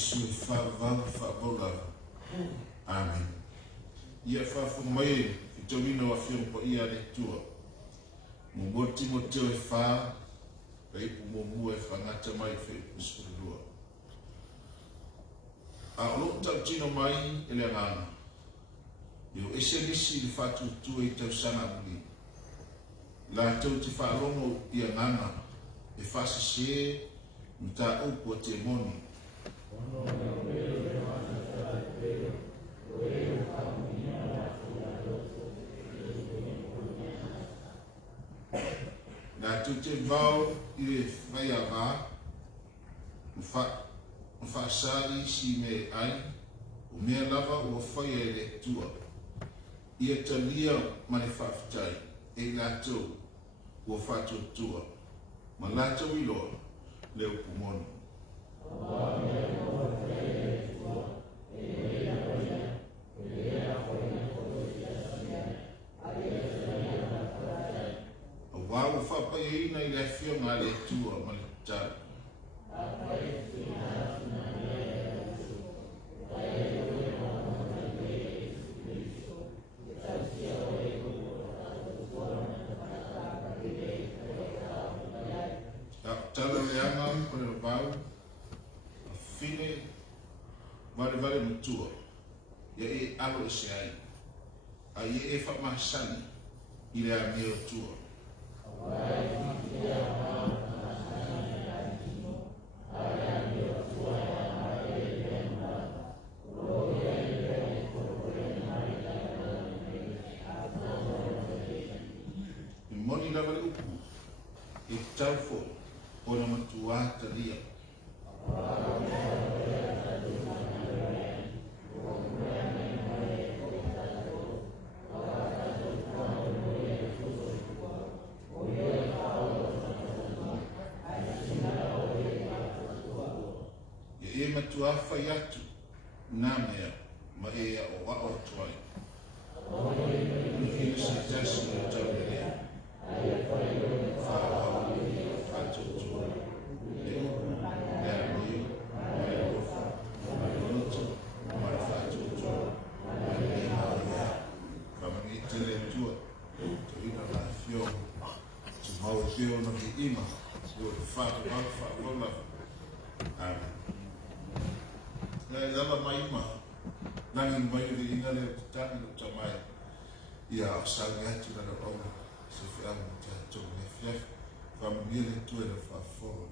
Yesu fa amen. Ia fa mai vitamina wa fiam po ia le tua. Mo Timoteo fa pe mo fa ngata mai fe usudua. A lo tino mai ele ngana. Yo esenisi le fatu tu e tau sana buli. La tau te fa longo ia ngana e fa se mta upo te moni. Na tu te vau i vai ava fa sali si me ai o me lava o fai ele tua ia talia mani fafitai e lato o fatu tua ma lato ilo leo pumoni Wau fa ina ile fio ngale tua malita. Tala leanga kone wau fine vale mutua. Ya e alo se ai. Ai e fa masani ile a meo tua. Moni lava le upu e tau fo o na matua talia. E matua fai atu nā mea ma e o wao tuai. Ni se tasi o tau lea. Whāwau, whātutua, e upu, e a miu, e a ofa, mai roto, mai whātutua, mai e haia. Whamangi tele tua, te ina la fio, te mau fio no ki ima, o whāwau lafa. Amen. Ngai lava mai ima, nangi mai uri inga leo te tāni no tamai, ia o sangi atu na ronga, se whiamu te ato me fiaf, whamile tue na whaforo.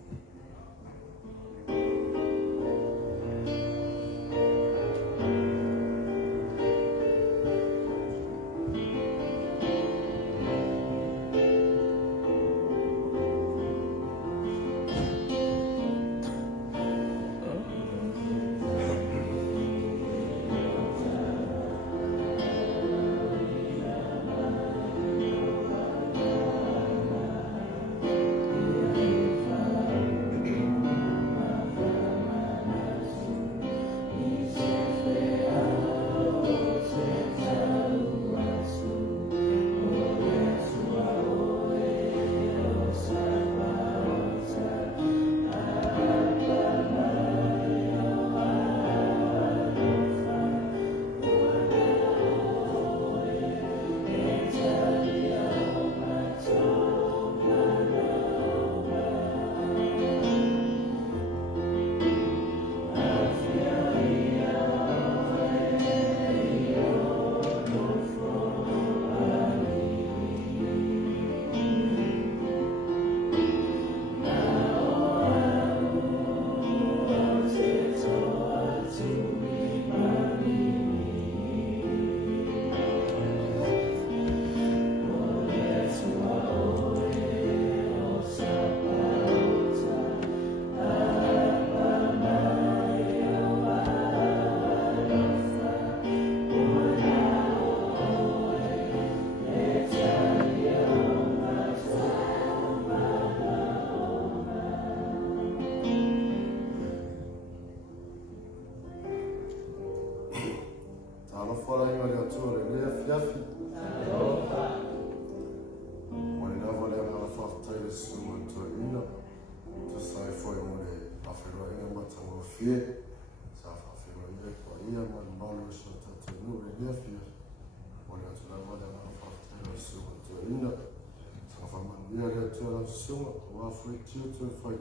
foi tio tu foi.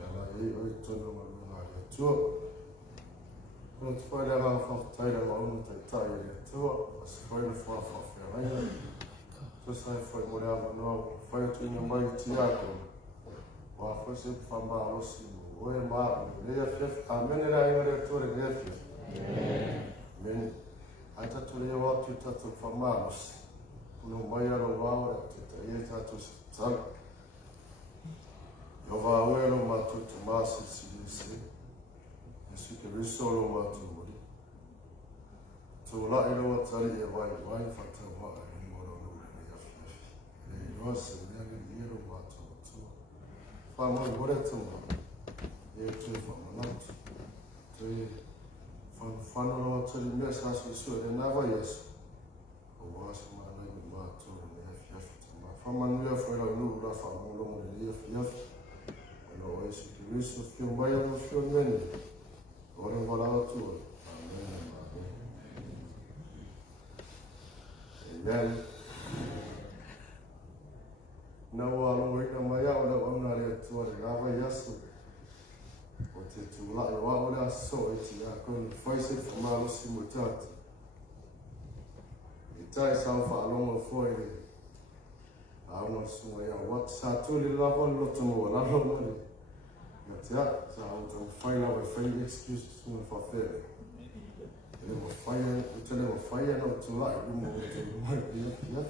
Ela e tono ma tu. Quando foi lá foi lá uma tai tu, as foi no foi foi. Tu sai foi morava no, foi tu no mai tiaco. Wa foi se famba osi. Oe ma, le fef, amen era ina tu le fef. Amen. Ata tu le wa tu tatu famamos. No mai aro wa te tatu sal. Eu vou ver o mato tomar se isso que vi solo o mato muri. Tu lá ele vai sair e vai fazer uma moro no meio ele vai se ver ele o mato tu. Fama agora tu e tu fama não tu fama no mato ele me sa su ele na vai isso. O acho mas no mato ele fama não foi lá no lá fama no ele no esse que isso que um bairro no fio nele ora volava tudo amen não há um ainda maior da onda de tua grava isso o te tu lá eu olha só esse a quando foi se formar o simultâneo e tá salva longo foi a uma sua ya WhatsApp tu lhe lava no tomo lá no ja, så han fejler og fejler excuse sådan for ferie. Det var fejre, det var fejre når du var i målet. Ja.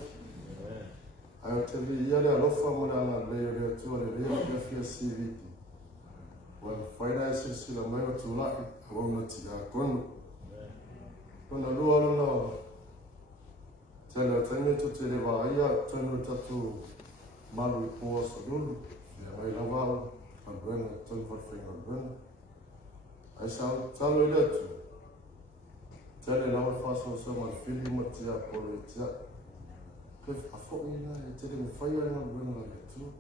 Jeg til vi der loffer med den der tur det for CV. Og fejre sig til at med du var i målet til at kun. Når du har noget til at tænke til det var jeg tænkte at du malu på så du. Jeg laver Albana, todo for foi Albana. Aí sabe o leto. Tele lá eu faço o seu filho matia policia. Que a fogo lá, ele me foi lá no Albana leto.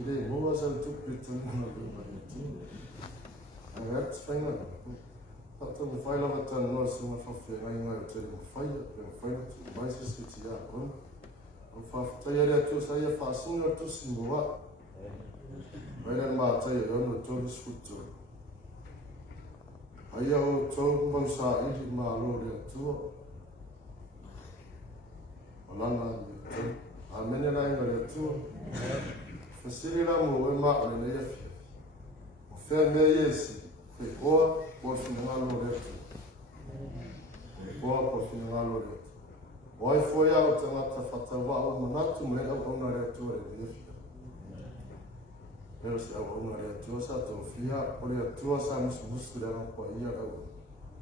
Ele boa já tu preto no Albana leto. Aí é foi lá. Então me foi lá para nós uma fofoca aí não ele me foi tu vai se tirar com. O fato é que eu saía fácil tu se moa. Vai mata eu no todo escuto. Aí eu tô com sa ele malo de tu. Olá lá. A menina ainda tu. Facilita mo e ma le le. O fe me esse. Foi o final de tu. O final de tu. Oi foi a outra fatava o mandato me o na retura de Pero se hago una reactuosa atrofia, o reactuosa muscular por ahí a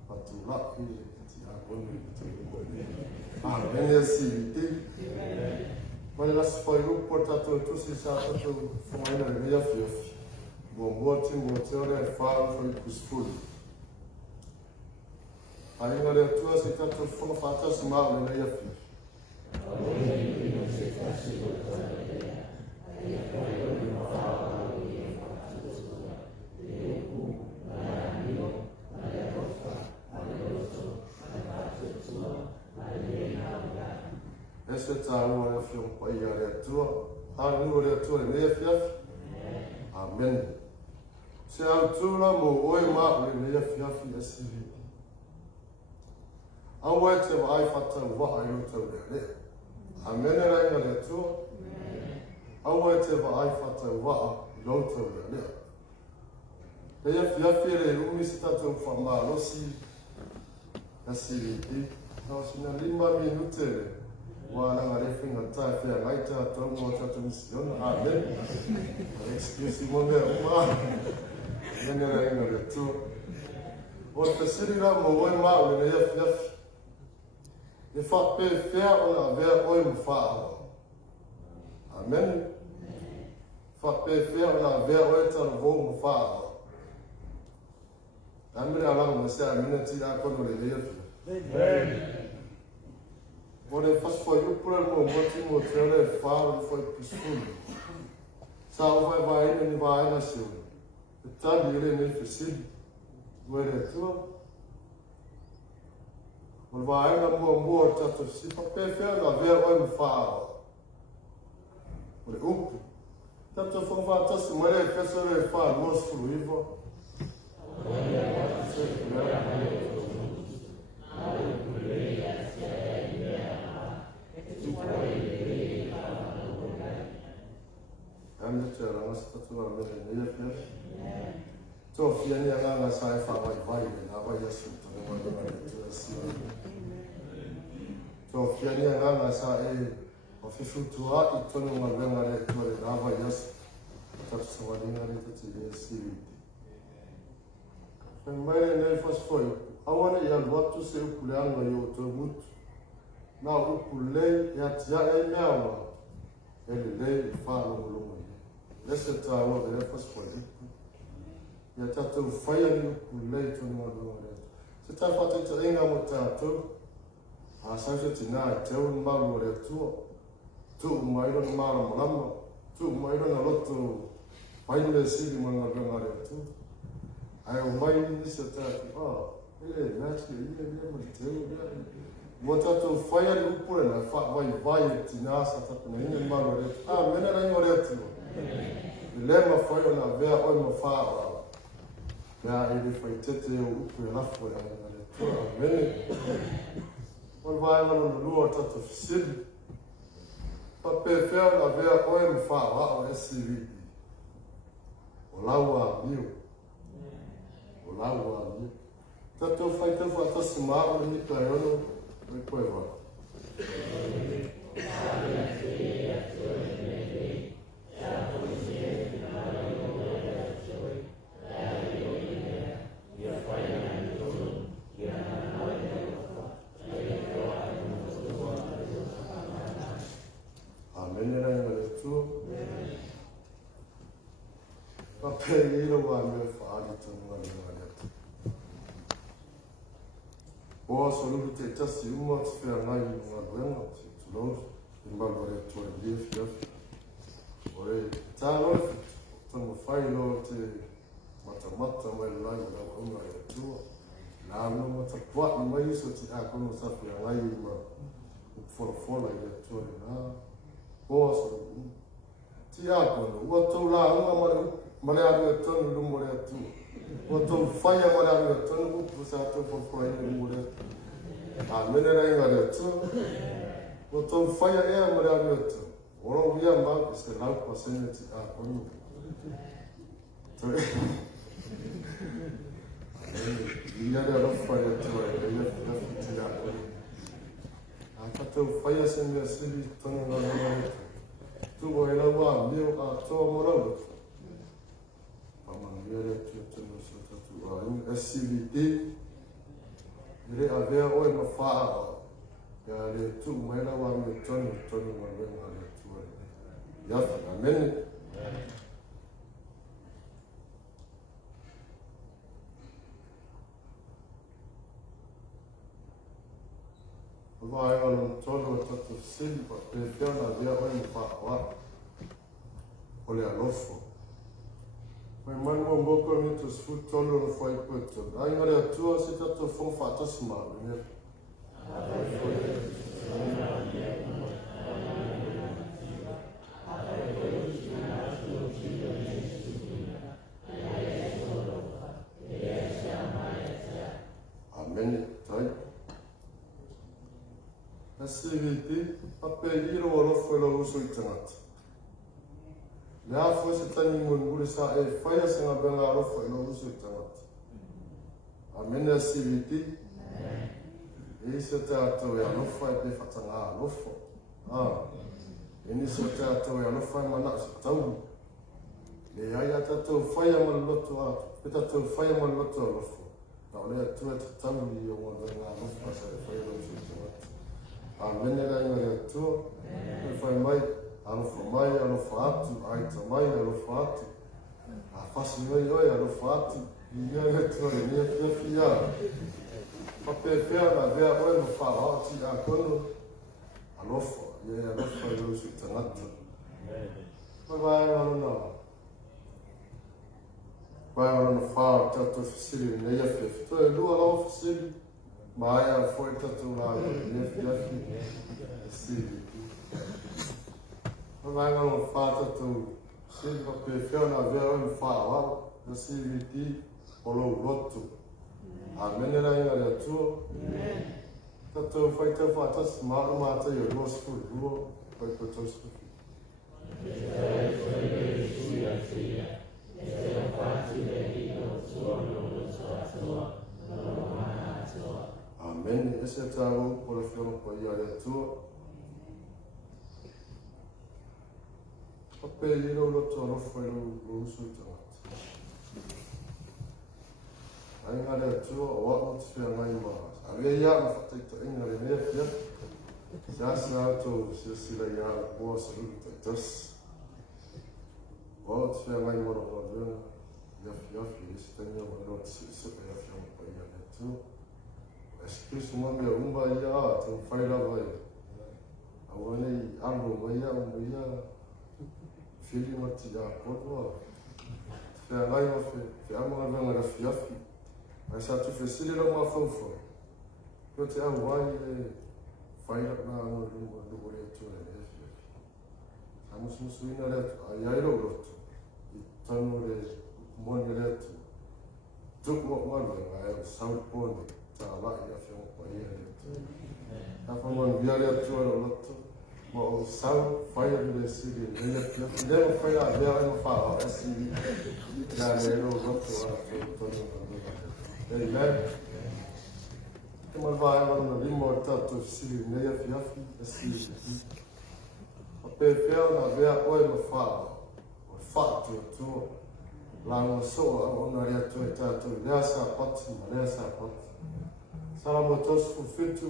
patula y a benesse. Mas elas foi o portador tu se sabe tu foi na minha filha. Bom bote motor é faro foi peaceful. Aí na reactuosa tá tu foi fatas mal na minha filha. Esse tá o filme para ir a tua, a número tua meia fiaf. Amém. Se a altura mo oi ma meia fiaf esse. A wete vai fazer o vai no teu dele. Amém era ainda tua. A wete vai fazer o vai no teu dele. Meia fiaf ele o misita teu famalo se assim e nós na 5 minutos Wala ngarefin ngata fia laita to mo ta mission amen excuse mo me uma nengera ngere tu o tesirira mo we ma o ne yef e fa pe fia o ver o mo fa amen fa pe fia o ver o ta vo mo fa amri ala mo se amina ti a ko no le yef amen. Ora faz foi o plano ótimo ter faro foi peaceful. Salva vai nem vai nasceu. Tá dire nem facil. Ora tu. Ora vai na morta tu se papel na ver o faro. Ora Tanto foi fato se mulher pessoa vai falar nosso fluivo. Anda cara, mas tá tudo bem, né? Tô fiando a sai fala vai, na vai assunto, não vai ter assim. Tô fiando a sai o flutuar e tô numa grande leitura da vai assunto. Tá só ali na letra de esse. Mas ele faz foi. Awana ya watu se ukuleano yo to muito. Na ukule ya tia e mewa. Ele lei fala no lume. Esse tá o ele faz foi. Ya tatu fire ni ukule to no lume. Se tá fata te inga mutato. A sanjo tina te un malu re tu mai ro mara malama. Tu mai ro na loto. Mai le sili manga ngare tu. Ai o mai ni se tá ele nasce ele mateu bota tu fire no pura vai tinasa tá nem mal ore mena nem ore tu lema foi na ver oi mo fa ya ele foi tete o pura lá fora mena vai no lua tá tu sid papel na ver oi mo fa o esse o lawa mil Tanto faz tempo até se mal, me caindo, depois vai. Amém, né? Tu. Papel o meu falo também. O solo te tasi uma sfera nai uma buena tu los imbabore tu lief ore talo tu fai lo te mata mai lai da uma tu na no mata kwa mai so ti a kono sa fera nai ma for lai tu na o so ti a kono o tu la uma mare a tu no more tu o tu fai a mare a tu no pusa tu for ai more a menera inga tu o tu fai a mare a tu ora via ma se la pasene ti a kono tu ia da fai tu ia ti a kono a tu fai a se me sili tu no tu vai la wa mio a to moralo SCVT ele havia oi no faa ya le tu mai la wa me tonu ma le ma le tu ya amen vai on tonu tatu sil pa pe fiona via oi no faa wa ole alofo Mas mano mboko mi tu sfu tolo no foi poto. Ai ngare tua se ta to fon fata sma, né? Amen. Tai. Asiviti apeliro oro foi lo uso itangat. Nea fosse tani mun sa e faya senga benga rofo ino usu tamat. Amen asiviti. E se te ato ya lofa e pe fatanga lofo. Ini se te ato ya lofa e mana se tau. Le ya tato faya man loto ato. Pe tato faya man loto lofo. Na ole atu e tau li o wanda nga lofa sa e faya lo usu tamat. Amen e la inga atu. E faya mai. Alofa mai, alofa atu, aita mai, alofa atu. A fasi mai oi, alofa atu. Ia retore, ia fia. Pape fea na vea oi no wha ati a kono. Alofa, ia alofa i usu tangata. Vai anu na. Vai anu na wha tato fisiri na ia fia. To e lua lau fisiri. Mai a foi tato la ia fia. Fisiri. Vai ngā fata tu Sim, porque fiona veo fala, na CVT, polo loto. Amen na inga tu. Tato fai te fata smart mata yo no school duo, fai to school. Amen. Esse trago por fiona po ya tu. Papel iro loto no foi no uso tu. Ai ngare tu o what fia ngai ma. Ave ya ma fatai to ngare me fia. Sa to sila ya po sa luta tas. O fia ngai mo no do. Ya fia stanya mo no se ya fia mo pa ya tu. Excuse mo me umba ya to faila vai. Awale ando mo ya fili mati ya po. Fia ngai mo fia mo ngara fia. Ai sa tu fesile lo ma fofo. Ko te awai faila na no lu le tu le. Amus musuina le ai lo roto. I tanu le moni le tu. Tuk mo ma ai South Pond ta la ia fio pa ia le. Ta fa mo via le tu lo roto. Mo South faila le sili le fio. Le faila le no fa asi. Na le lo roto a Amen. Come on, vai on the remote to see near Fiafi, the sea. A paper, a bear oil of fire, or fat to Lang so on a to a tattoo. There's a pot, there's a pot. Salamotos for fit to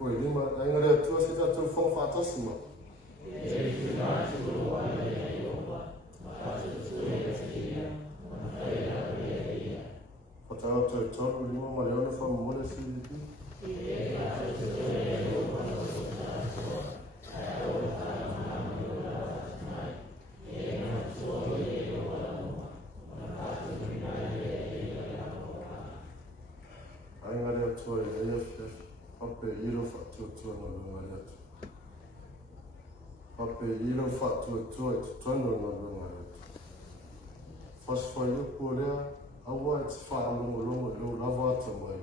Lima, and a to a tattoo for Fatasima. Fatalo to a total Lima, Mariona from Modesty. I'm going to tell you, Papa, you don't fat to another. Papa, you don't fat to another. First for you, Korea, I want far long, lava to my.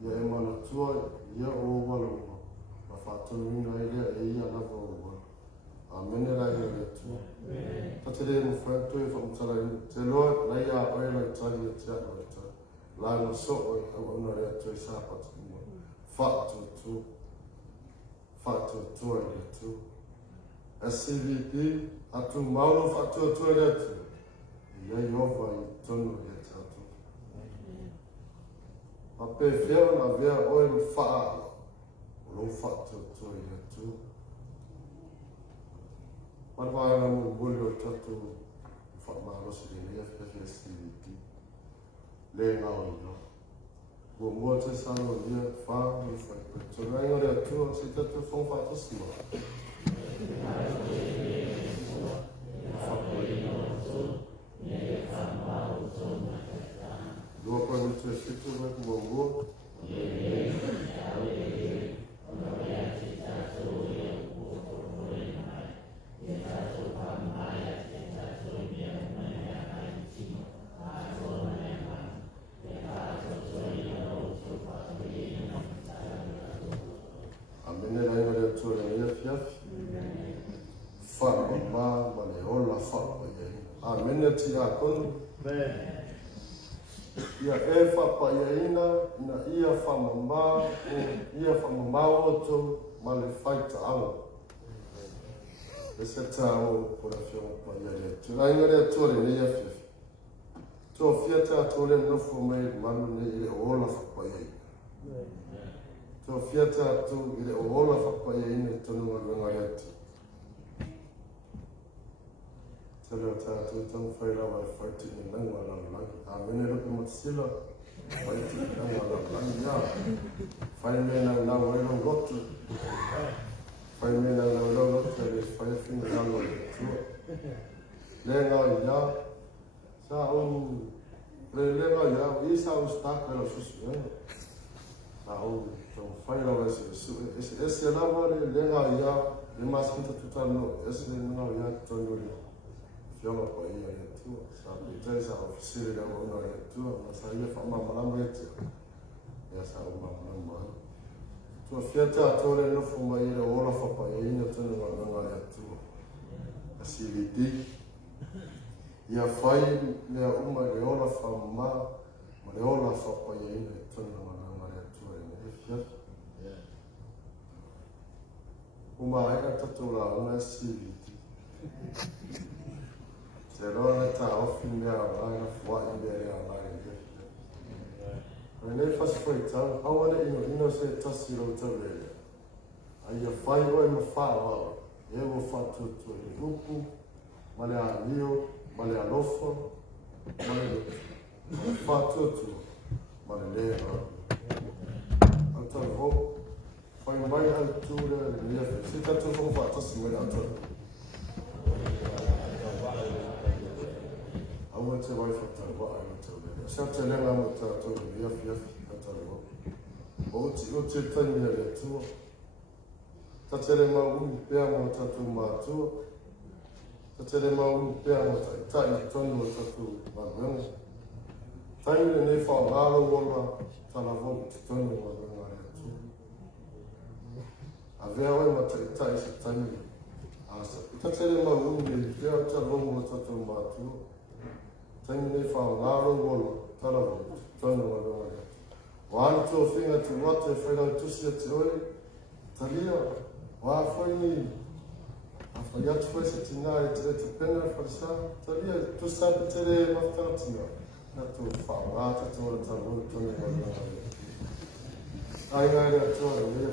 Ya emana tua, ya o walo. Ma fatonu ina ile lava o. Amen la ya tua. Tatele mo franto e famtala te lo la ya o la tali te ta. La no so o ona ya tua sa patimo. Fatu tu ile tu. SCVP atu maulo fatu tu ile tu. Ya yova tonu ile tu. A pe feo na vea oe faa o lo fatu to ia tu. Marvai na mo bolio tatu fa marosi ni FFSCVP. Le na o no. Go mo te sano ia fa ni fa to na ia tu se tatu fon fatu sima. Dua kali tu situ nak membuat. Amen. Lain tu yang fiaf. Fak mama mana olah fak bayar. Amen. Tidak pun. Ia e whapa ina ia whamamba ia whamamba to ma le whaita au. E se tāo pura whio pa ia le. Tu ai ngare tōre ne ia whiwhi. Tō whiata tōre nofo mai manu ne i le ola whapa ina. Tō whiata tō i le ola whapa ina tonu a ngare atu. Tēnā tātou tangu whairawa e whaitu i nangwa langi. A mene rupi matsila, whaitu i nangwa langi ia. Whai mena ngā wairo rotu. Whai mena ngā wairo rotu e le whaiwhina ngā i tua. Le ngā ia, sa au, le ngā ia, i sa au staka la susu e. Sa au, tangu whairawa e se ese lawa le ngā ia, le maskita tutano, ese ngā ia tonu ia. Fiona pa ia le tua, sa pita sa ofisiri le ona le tua, ma sa ia fa malama e te. Ia sa malama. Tua fiata atore no fu mai le ola fa pa ia ina tonu nganga le tua. A CVD. Ia fai le uma le ola fa ma le ola fa pa ia ina tonu nganga le tua e fiata. Uma aina tatu la una CVD. Se rona ta ofi mea aina fua i mea rea aina nei fasi foi tau, awane ino se tasi rau tau lele. Aia fai oi ma wha wao, e wo whatu tu e upu, ma le a lio, ma le a lofo, ma le lupu. Ma le whatu tu, ma le lea rau. Au tau ho, fai mai au tūra le lia fe, si tatu fo whatasi mea au tau. Aua te wai whatau wa ai tau lele. Sa te lenga mo tatu le lia fe au tau ho. O te tani le tua. Tatere mauni pea mo tatu mātua. Tatere mauni pea mo tai tonu mo tatu manuenga. Taine ne whao ngālo wala tana wong te tonu manuenga le tua. A vea oi ma tai se taine asa. Tatere mauni pea ta longo mo tatu mātua. Taine ne whao ngālo wala tana wong te tonu manuenga le tua. Wāna tō whinga te wate whainau tusia te oi. Talia, wā whaini. A whai atu whai se tina e te rete pena whaisa. Talia, tu sabi te re mawhātia. Nā tō whaangāta tōra tā roi tōne wāna. Ai ngai rea tōra lea.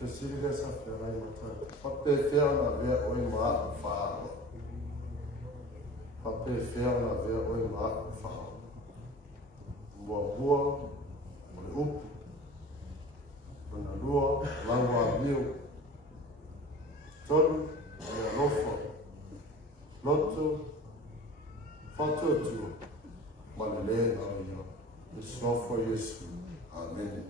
Whesiri rea sa whea rai matai. Pape whea na vea oi maa whaaro. Pape whea na vea oi maa whaaro. Bua, o le upu, ona lua, langwa liu, tolu, le alofo, loto, whatu atu, ma le lea ngā ia, le snofo Yesu. Amen.